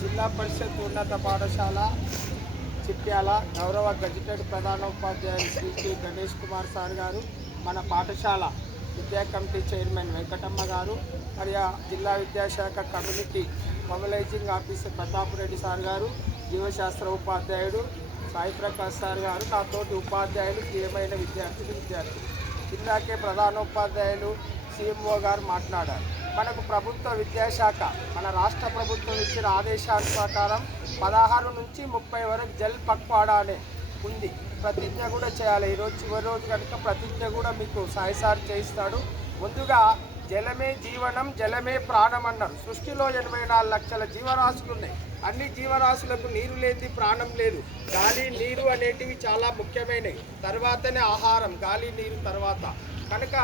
జిల్లా పరిషత్ ఉన్నత పాఠశాల చిట్యాల గౌరవ గజిటెడ్ ప్రధానోపాధ్యాయులు శ్రీ కె గణేష్ కుమార్ సార్ గారు, మన పాఠశాల విద్యా కమిటీ చైర్మన్ వెంకటమ్మ గారు, మరియు జిల్లా విద్యాశాఖ community mobilising officer Pratap Reddy sir గారు, జీవశాస్త్ర ఉపాధ్యాయుడు సాయి ప్రకాష్ సార్ గారు, నాతోటి ఉపాధ్యాయులు, ప్రియమైన విద్యార్థులు ఇందాకే ప్రధానోపాధ్యాయులు సిఎంఓ గారు మాట్లాడారు. మనకు ప్రభుత్వ విద్యాశాఖ, మన రాష్ట్ర ప్రభుత్వం ఇచ్చిన ఆదేశాల ప్రకారం 16 నుంచి 30 వరకు జల్ పక్వాడా అనే ఉంది. ప్రతిజ్ఞ కూడా చేయాలి. ఈరోజు చివరి రోజు కనుక ప్రతిజ్ఞ కూడా మీకు సాయిసార్ చేయిస్తాడు. ముందుగా జలమే జీవనం, జలమే ప్రాణం అన్నారు. సృష్టిలో 84 లక్షల జీవరాశులు ఉన్నాయి. అన్ని జీవరాశులకు నీరు లేని ప్రాణం లేదు. గాలి నీరు అనేటివి చాలా ముఖ్యమైనవి. తర్వాతనే ఆహారం, గాలి నీరు తర్వాత. కనుక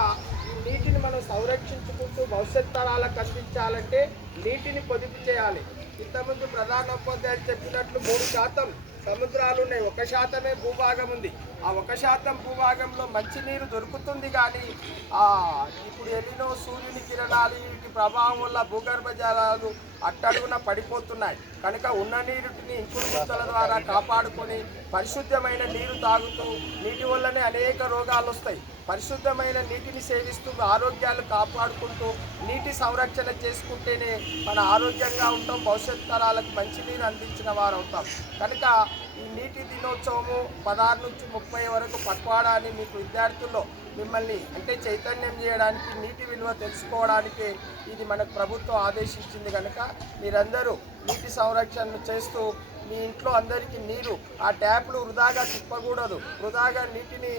ఈ నీటిని మనం సంరక్షించుకుంటూ భవిష్యత్ తరాలకు అందించాలంటే నీటిని పొదుపు చేయాలి. ఇంతకుముందు ప్రధానోపాధ్యాయులు చెప్పినట్లు 3% సముద్రాలు ఉన్నాయి, 1% భూభాగం ఉంది. ఆ 1% భూభాగంలో మంచినీరు దొరుకుతుంది, కానీ ఇప్పుడు ఎలినో సూర్యుని కిరణాలు వీటి ప్రభావం వల్ల భూగర్భ జలాలు అట్టడుగున పడిపోతున్నాయి. కనుక ఉన్న నీటిని ఇంకుడు గుంతల ద్వారా కాపాడుకొని పరిశుద్ధమైన నీరు తాగుతూ, నీటి వల్లనే అనేక రోగాలు వస్తాయి. పరిశుద్ధమైన నీటిని సేవిస్తూ ఆరోగ్యాలు కాపాడుకుంటూ నీటి సంరక్షణ చేసుకుంటేనే మన ఆరోగ్యంగా ఉంటాం, భవిష్యత్ తరాలకు మంచినీరు అందించిన వారు అవుతాం. కనుక ఈ నీటి దినోత్సవము 16 నుంచి 30 వరకు పక్వాడా అని మీకు విద్యార్థుల్లో మిమ్మల్ని అంటే చైతన్యం చేయడానికి, నీటి విలువ తెలుసుకోవడానికి ఇది మనకు ప్రభుత్వం ఆదేశించింది. కనుక మీరందరూ నీటి సంరక్షణ చేస్తూ మీ ఇంట్లో అందరికీ నీరు, ఆ ట్యాప్లు వృధాగా తిప్పకూడదు, వృధాగా నీటిని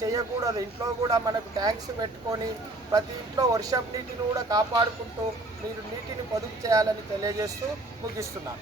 చేయకూడదు. ఇంట్లో కూడా మనకు ట్యాంక్స్ పెట్టుకొని ప్రతి ఇంట్లో వర్షం నీటిని కూడా కాపాడుకుంటూ మీరు నీటిని పొదుపు చేయాలని తెలియజేస్తూ ముగిస్తున్నాను.